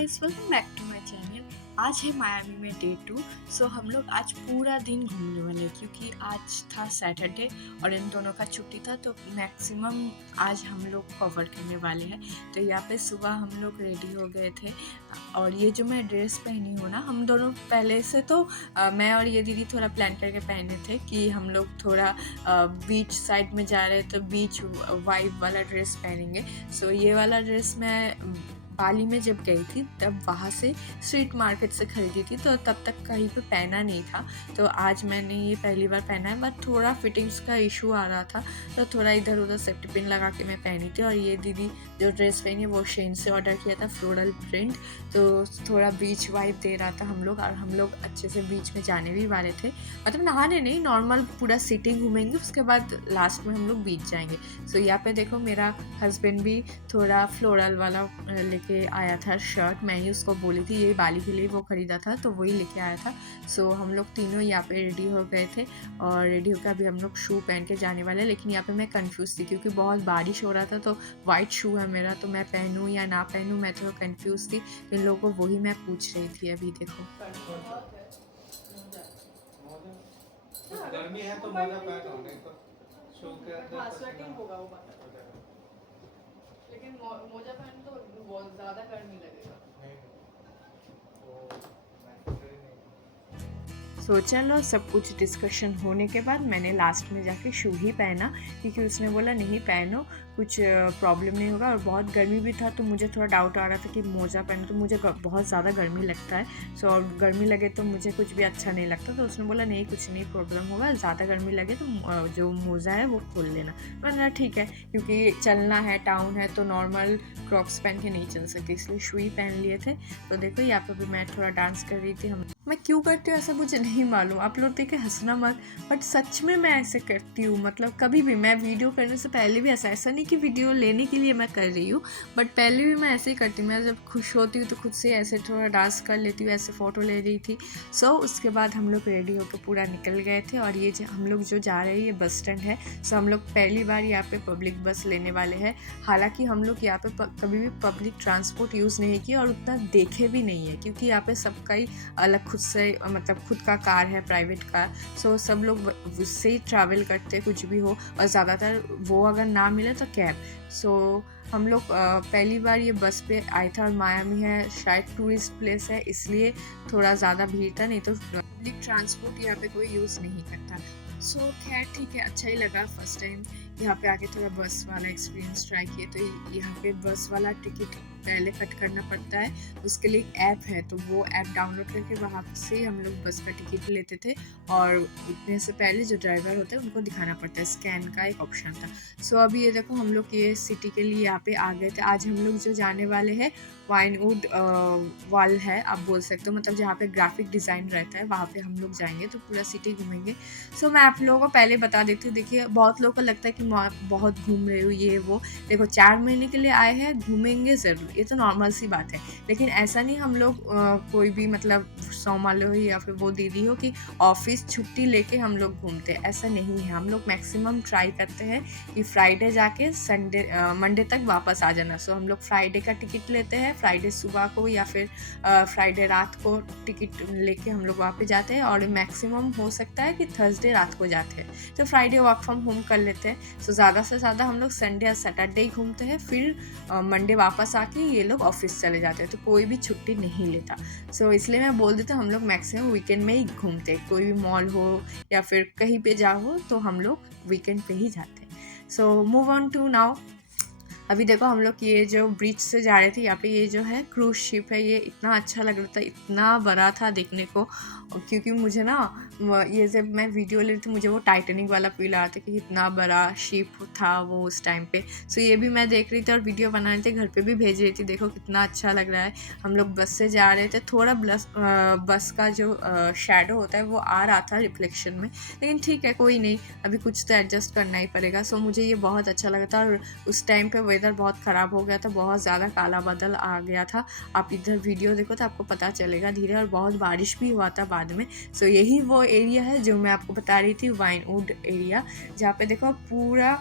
Guys, welcome back to my channel. आज है Miami में डे 2। सो हम लोग आज पूरा दिन घूमने वाले हैं क्योंकि आज था सैटरडे और इन दोनों का छुट्टी था, तो मैक्सिमम आज हम लोग कवर करने वाले हैं। तो यहाँ पे सुबह हम लोग रेडी हो गए थे और ये जो मैं ड्रेस पहनी हूँ ना, हम दोनों पहले से तो मैं और ये दीदी थोड़ा प्लान करके पहने थे कि हम लोग थोड़ा बीच साइड में जा रहे तो बीच वाइब वाला ड्रेस पहनेंगे। सो ये वाला ड्रेस मैं बाली में जब गई थी तब वहाँ से स्ट्रीट मार्केट से ख़रीदी थी, तो तब तक कहीं पे पहना नहीं था। तो आज मैंने ये पहली बार पहना है, बट थोड़ा फिटिंग्स का इशू आ रहा था तो थोड़ा इधर उधर सेफ्टी पिन लगा के मैं पहनी थी। और ये दीदी जो ड्रेस पहनी है वो शेन से ऑर्डर किया था, फ्लोरल प्रिंट, तो थोड़ा बीच वाइब दे रहा था हम लोग। और हम लोग अच्छे से बीच में जाने भी वाले थे, मतलब नहाने नहीं, नॉर्मल पूरा सिटिंग घूमेंगे, उसके बाद लास्ट में हम लोग बीच जाएंगे। सो यहाँ पे देखो मेरा हस्बैंड भी थोड़ा फ्लोरल वाला लेके आया था शर्ट। मैं ही उसको बोली थी, ये बाली के लिए वो ख़रीदा था तो वही लेके आया था। सो हम लोग तीनों यहाँ पे रेडी हो गए थे और रेडी होकर अभी हम लोग शू पहन के जाने वाले हैं। लेकिन यहाँ पे मैं कंफ्यूज थी क्योंकि बहुत बारिश हो रहा था, तो वाइट शू है मेरा, तो मैं पहनूँ या ना पहनूँ, मैं थोड़ा कंफ्यूज थी। इन लोगों को वही मैं पूछ रही थी। अभी देखो गर्मी है तो मोजा पैक हो, नहीं तो शू के अंदर स्वेटिंग होगा वो पता है, लेकिन मोजा पहन तो बहुत ज़्यादा गर्मी लगेगा। नहीं वो नेसेसरी नहीं। सो चलो, सब कुछ डिस्कशन होने के बाद मैंने लास्ट में जाके शू ही पहना क्योंकि उसने बोला नहीं पहनो, कुछ प्रॉब्लम नहीं होगा। और बहुत गर्मी भी था तो मुझे थोड़ा डाउट आ रहा था कि मोज़ा पहनो, तो मुझे बहुत ज़्यादा गर्मी लगता है। सो और गर्मी लगे तो मुझे कुछ भी अच्छा नहीं लगता, तो उसने बोला नहीं कुछ नहीं प्रॉब्लम होगा, ज़्यादा गर्मी लगे तो जो मोज़ा है वो खोल लेना। मैंने ठीक है, क्योंकि चलना है, टाउन है, तो नॉर्मल क्रॉक्स पहन के नहीं चल सकती, इसलिए शू ही पहन लिए थे। तो देखो यहाँ पर भी मैं थोड़ा डांस कर रही थी। मैं क्यों करती हूँ ऐसा मुझे नहीं मालूम, आप लोग देखे हंसना मत, बट सच में मैं ऐसे करती हूँ। मतलब कभी भी मैं वीडियो करने से पहले भी ऐसा नहीं कि वीडियो लेने के लिए मैं कर रही हूँ, बट पहले भी मैं ऐसे ही करती हूँ। मैं जब खुश होती हूँ तो खुद से ऐसे थोड़ा डांस कर लेती हूँ, ऐसे फ़ोटो ले रही थी। सो उसके बाद हम लोग रेडी होकर पूरा निकल गए थे और ये हम लोग जो जा रहे हैं ये बस स्टैंड है। सो हम लोग पहली बार यहाँ पे पब्लिक बस लेने वाले हैं। हालांकि हम लोग यहाँ पे कभी भी पब्लिक ट्रांसपोर्ट यूज़ नहीं किया और उतना देखे भी नहीं है, क्योंकि यहाँ पे सबका ही अलग खुद से मतलब खुद का कार है, प्राइवेट कार। सो सब लोग उससे ही ट्रैवल करते कुछ भी हो, और ज़्यादातर वो अगर ना मिले तो कैब। सो हम लोग पहली बार ये बस पे आए था और मायामी है शायद टूरिस्ट प्लेस है, इसलिए थोड़ा ज़्यादा भीड़ था, नहीं तो पब्लिक ट्रांसपोर्ट यहाँ पे कोई यूज़ नहीं करता। सो खैर ठीक है, अच्छा ही लगा। फर्स्ट टाइम यहाँ पे आके थोड़ा बस वाला एक्सपीरियंस ट्राई किए, तो यहाँ पे बस वाला टिकट पहले कट करना पड़ता है, उसके लिए एक ऐप है, तो वो ऐप डाउनलोड करके वहाँ से हम लोग बस का टिकट लेते थे। और उतने से पहले जो ड्राइवर होते हैं उनको दिखाना पड़ता है, स्कैन का एक ऑप्शन था। सो अभी ये देखो हम लोग ये सिटी के लिए यहाँ पे आ गए थे। आज हम लोग जो जाने वाले हैं वाइनवुड वॉल है, आप बोल सकते हो, मतलब जहाँ पे ग्राफिक डिज़ाइन रहता है वहाँ पे हम लोग जाएंगे, तो पूरा सिटी घूमेंगे। सो मैं आप लोगों को पहले बता देती हूँ। देखिए बहुत लोगों को लगता है कि बहुत घूम रहे हो ये वो, देखो 4 महीने के लिए आए हैं, घूमेंगे ज़रूर, ये तो नॉर्मल सी बात है। लेकिन ऐसा नहीं हम लोग कोई भी मतलब सोमाले हो या फिर वो दीदी हो कि ऑफिस छुट्टी लेके हम लोग घूमते, ऐसा नहीं है। हम लोग मैक्सिमम ट्राई करते हैं कि फ्राइडे जाके मंडे तक वापस आ जाना। सो हम लोग फ्राइडे का टिकट लेते हैं, फ्राइडे सुबह को या फिर फ्राइडे रात को टिकट लेके हम लोग वापस जाते हैं, और मैक्सिमम हो सकता है कि थर्सडे रात को जाते हैं, तो फ्राइडे वर्क फ्रॉम होम कर लेते हैं। सो ज़्यादा से ज़्यादा हम लोग संडे या सैटरडे ही घूमते हैं, फिर मंडे वापस आके ये लोग ऑफिस चले जाते हैं, तो कोई भी छुट्टी नहीं लेता। सो इसलिए मैं बोल देती हूँ हम लोग मैक्सिमम वीकेंड में ही घूमते हैं, कोई भी मॉल हो या फिर कहीं पे जाओ तो हम लोग वीकेंड पे ही जाते हैं। So move on to now. अभी देखो हम लोग ये जो ब्रिज से जा रहे थे, यहाँ पे ये जो है क्रूज शिप है, ये इतना अच्छा लग रहा था, इतना बड़ा था देखने को। क्योंकि मुझे ना ये जब मैं वीडियो ले रही थी मुझे वो टाइटैनिक वाला फील आ रहा था कि इतना बड़ा शिप था वो उस टाइम पे। सो ये भी मैं देख रही थी और वीडियो बना रही थी, घर पे भी भेज रही थी। देखो कितना अच्छा लग रहा है। हम लोग बस से जा रहे थे, थोड़ा बस का जो शैडो होता है वो आ रहा था रिफ्लेक्शन में, लेकिन ठीक है कोई नहीं, अभी कुछ तो एडजस्ट करना ही पड़ेगा। सो मुझे ये बहुत अच्छा लगा था। और उस टाइम पे वेदर बहुत ख़राब हो गया था, बहुत ज़्यादा काला बादल आ गया था। आप इधर वीडियो देखो तो आपको पता चलेगा धीरे, और बहुत बारिश भी हुआ था बाद में। सो यही वो एरिया है जो मैं आपको बता रही थी, वाइनवुड एरिया, जहाँ पे देखो पूरा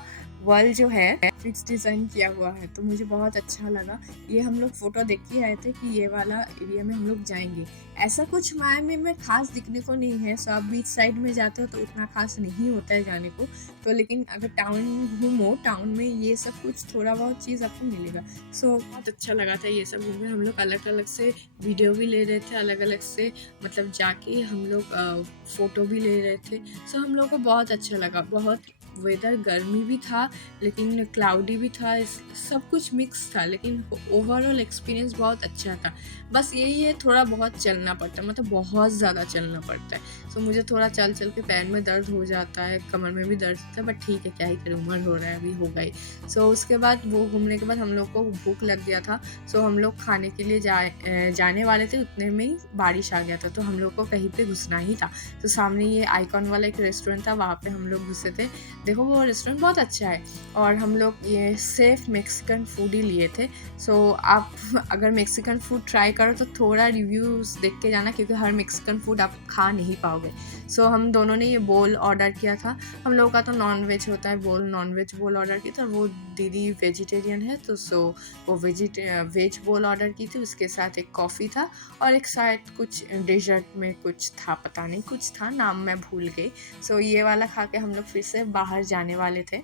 वॉल जो है फिक्स डिज़ाइन किया हुआ है, तो मुझे बहुत अच्छा लगा। ये हम लोग फ़ोटो देख के आए थे कि ये वाला एरिया में हम लोग जाएँगे। ऐसा कुछ मायामी में ख़ास दिखने को नहीं है, सो आप बीच साइड में जाते हो तो उतना ख़ास नहीं होता है जाने को, तो लेकिन अगर टाउन घूमो, टाउन में ये सब कुछ थोड़ा बहुत चीज़ आपको मिलेगा। सो बहुत अच्छा लगा था ये सब घूम के। हम लोग अलग-अलग से वीडियो भी ले रहे थे, अलग-अलग से मतलब जाके हम लोग फ़ोटो भी ले रहे थे। सो हम लोग को बहुत अच्छा लगा। बहुत वेदर गर्मी भी था, लेकिन क्लाउडी भी था, सब कुछ मिक्स था, लेकिन ओवरऑल एक्सपीरियंस बहुत अच्छा था। बस यही है, थोड़ा बहुत चलना पड़ता है, मतलब बहुत ज़्यादा चलना पड़ता है। सो मुझे थोड़ा चल चल के पैर में दर्द हो जाता है, कमर में भी दर्द होता है, बट ठीक है, क्या ही करें, उम्र हो रहा है, अभी होगा ही। सो उसके बाद वो घूमने के बाद हम लोग को भूख लग गया था। सो हम लोग खाने के लिए जाने वाले थे, उतने में ही बारिश आ गया था, तो हम लोग को कहीं पे घुसना ही था। तो सामने ये आइकॉन वाला एक रेस्टोरेंट था, वहाँ पे हम लोग घुसे थे। देखो वो रेस्टोरेंट बहुत अच्छा है, और हम लोग ये सेफ मैक्सिकन फूड ही लिए थे। सो आप अगर मैक्सिकन फूड ट्राई करो तो थोड़ा रिव्यूज़ देख के जाना, क्योंकि हर मैक्सिकन फूड आप खा नहीं पाओगे। सो हम दोनों ने ये बोल ऑर्डर किया था। हम लोगों का तो नॉन वेज होता है, बोल नॉन वेज बोल ऑर्डर किया था। वो दीदी वेजिटेरियन है, तो वो वेज बोल ऑर्डर की थी। उसके साथ एक कॉफ़ी था, और एक शायद कुछ डेजर्ट में कुछ था, पता नहीं कुछ था, नाम मैं भूल गई। सो ये वाला खा के हम लोग फिर से बाहर जाने वाले थे।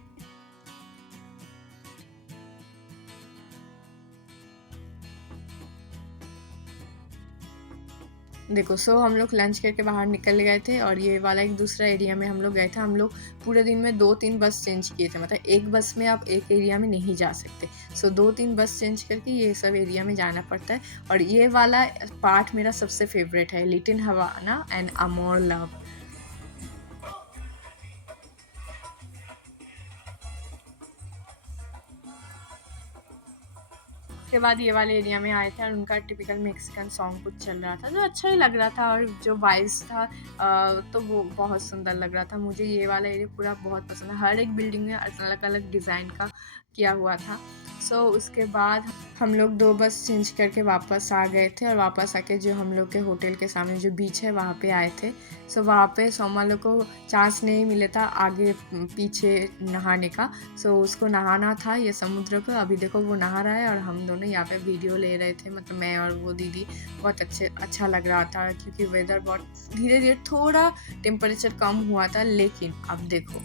देखो, सो हम लोग लंच करके बाहर निकल गए थे, और ये वाला एक दूसरा एरिया में हम लोग गए थे। हम लोग पूरे दिन में 2-3 बस चेंज किए थे, मतलब एक बस में आप एक एरिया में नहीं जा सकते। सो 2-3 बस चेंज करके ये सब एरिया में जाना पड़ता है। और ये वाला पार्ट मेरा सबसे फेवरेट है, लिटिल हवाना एंड अमोर लव। उसके बाद ये वाले एरिया में आए थे, और उनका टिपिकल मेक्सिकन सॉन्ग कुछ चल रहा था, जो अच्छा ही लग रहा था, और जो वाइब्स था तो वो बहुत सुंदर लग रहा था। मुझे ये वाला एरिया पूरा बहुत पसंद है। हर एक बिल्डिंग में अलग अलग डिज़ाइन का किया हुआ था। सो उसके बाद हम लोग 2 बस चेंज करके वापस आ गए थे, और वापस आके जो हम लोग के होटल के सामने जो बीच है वहाँ पे आए थे। सो वहाँ पे सोमा लोग को चांस नहीं मिला था आगे पीछे नहाने का। सो उसको नहाना था ये समुद्र को। अभी देखो वो नहा रहा है, और हम दोनों यहाँ पे वीडियो ले रहे थे, मतलब मैं और वो दीदी। बहुत अच्छा लग रहा था, क्योंकि वेदर बहुत धीरे धीरे थोड़ा टेम्परेचर कम हुआ था। लेकिन अब देखो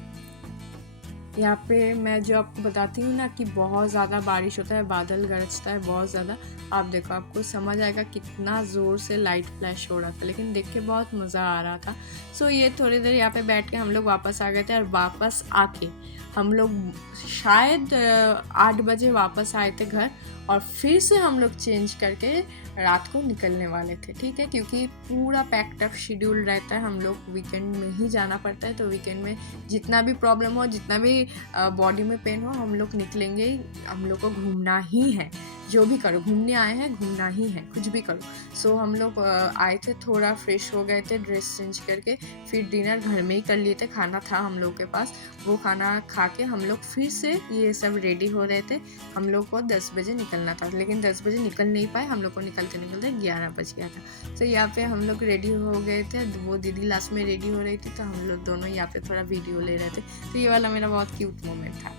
यहाँ पे मैं जो आपको बताती हूँ ना कि बहुत ज़्यादा बारिश होता है, बादल गरजता है बहुत ज़्यादा। आप देखो, आपको समझ आएगा कितना ज़ोर से लाइट फ्लैश हो रहा था, लेकिन देख के बहुत मज़ा आ रहा था। सो ये थोड़ी देर यहाँ पे बैठ के हम लोग वापस आ गए थे, और वापस आके हम लोग शायद 8 बजे वापस आए थे घर, और फिर से हम लोग चेंज करके रात को निकलने वाले थे, ठीक है, क्योंकि पूरा पैक्ड अप शेड्यूल रहता है। हम लोग वीकेंड में ही जाना पड़ता है, तो वीकेंड में जितना भी प्रॉब्लम हो, जितना भी बॉडी में पेन हो, हम लोग निकलेंगे ही। हम लोग को घूमना ही है, जो भी करो, घूमने आए हैं, घूमना ही है, कुछ भी करो। सो हम लोग आए थे, थोड़ा फ्रेश हो गए थे, ड्रेस चेंज करके, फिर डिनर घर में ही कर लिए थे। खाना था हम लोग के पास, वो खाना खा के हम लोग फिर से ये सब रेडी हो रहे थे। हम लोग को 10 बजे निकलना था, लेकिन 10 बजे निकल नहीं पाए। हम लोग को निकलते निकलते 11 बज गया था। तो यहाँ पे हम लोग रेडी हो गए थे, वो दीदी लास्ट में रेडी हो रही थी, तो हम लोग दोनों यहाँ पे थोड़ा वीडियो ले रहे थे। तो ये वाला मेरा बहुत क्यूट मोमेंट था।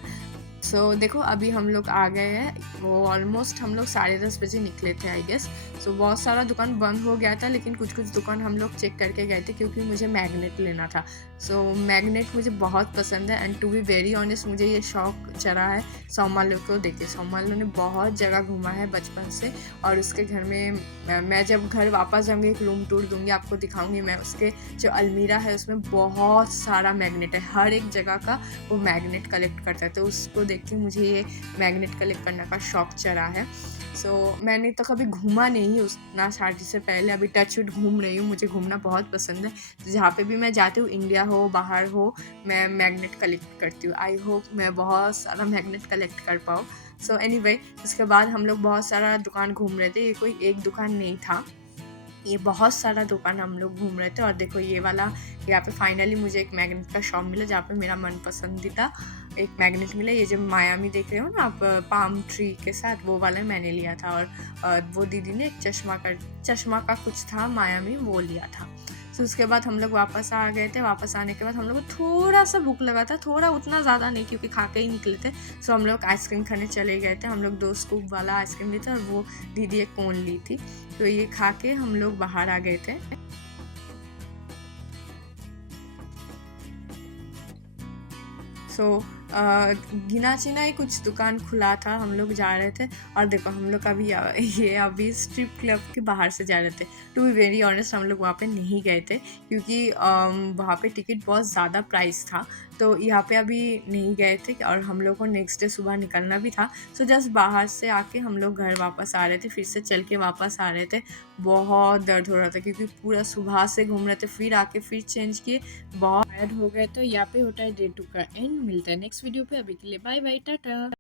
सो देखो, अभी हम लोग आ गए हैं। वो ऑलमोस्ट हम लोग 10:30 बजे निकले थे, आई गेस। सो बहुत सारा दुकान बंद हो गया था, लेकिन कुछ दुकान हम लोग चेक करके गए थे, क्योंकि मुझे मैग्नेट लेना था। सो मैग्नेट मुझे बहुत पसंद है, and to be very honest मुझे ये शौक चढ़ा है सोमालो को देखे। सोमालो ने बहुत जगह घूमा है बचपन से, और उसके घर में मैं जब घर वापस जाऊँगी एक रूम टूर दूँगी, आपको दिखाऊँगी। मैं उसके जो अलमीरा है उसमें बहुत सारा मैग्नेट है, हर एक जगह का वो मैग्नेट कलेक्ट करता है। तो उसको देख के मुझे ये मैग्नेट कलेक्ट करने का शौक चढ़ा है। सो मैंने तो कभी घूमा नहीं उतना शादी से पहले, अभी टच वुड घूम रही हूँ। मुझे घूमना बहुत पसंद है, तो जहाँ पे भी मैं जाती हूँ, इंडिया हो बाहर हो, मैं मैग्नेट कलेक्ट करती हूँ। आई होप मैं बहुत सारा मैग्नेट कलेक्ट कर पाऊँ। सो एनीवे, उसके बाद हम लोग बहुत सारा दुकान घूम रहे थे। ये कोई एक दुकान नहीं था, ये बहुत सारा दुकान हम लोग घूम रहे थे। और देखो ये वाला, यहाँ पे फाइनली मुझे एक मैग्नेट का शॉप मिला, जहाँ पे मेरा मन पसंदीदा एक मैग्नेट मिला। ये जो मायामी देख रहे हो ना आप, पाम ट्री के साथ, वो वाला मैंने लिया था। और वो दीदी ने एक चश्मा का कुछ था मायामी, वो लिया था। सो तो उसके बाद हम लोग वापस आ गए थे। वापस आने के बाद हम लोग को थोड़ा सा भूख लगा था, थोड़ा, उतना ज़्यादा नहीं क्योंकि खा के ही निकले थे। सो हम लोग आइसक्रीम खाने चले गए थे। हम लोग 2 स्कूप वाला आइसक्रीम लिए थे और वो दीदी एक कोन ली थी। तो ये खा के हम लोग बाहर आ गए थे। सो गिना चिना ही कुछ दुकान खुला था, हम लोग जा रहे थे। और देखो हम लोग अभी स्ट्रिप क्लब के बाहर से जा रहे थे। टू बी वेरी ऑनेस्ट हम लोग वहाँ पे नहीं गए थे क्योंकि वहाँ पे टिकट बहुत ज़्यादा प्राइस था, तो यहाँ पे अभी नहीं गए थे। और हम लोग को नेक्स्ट डे सुबह निकलना भी था। सो जस्ट बाहर से आके हम लोग घर वापस आ रहे थे, फिर से चल के वापस आ रहे थे। बहुत दर्द हो रहा था क्योंकि पूरा सुबह से घूम रहे थे, फिर आके फिर चेंज किए, बहुत टायर्ड हो गए। तो यहाँ पे होता है डे 2 का एंड। मिलता है नेक्स्ट वीडियो पे, अभी के लिए बाय बाय, टाटा।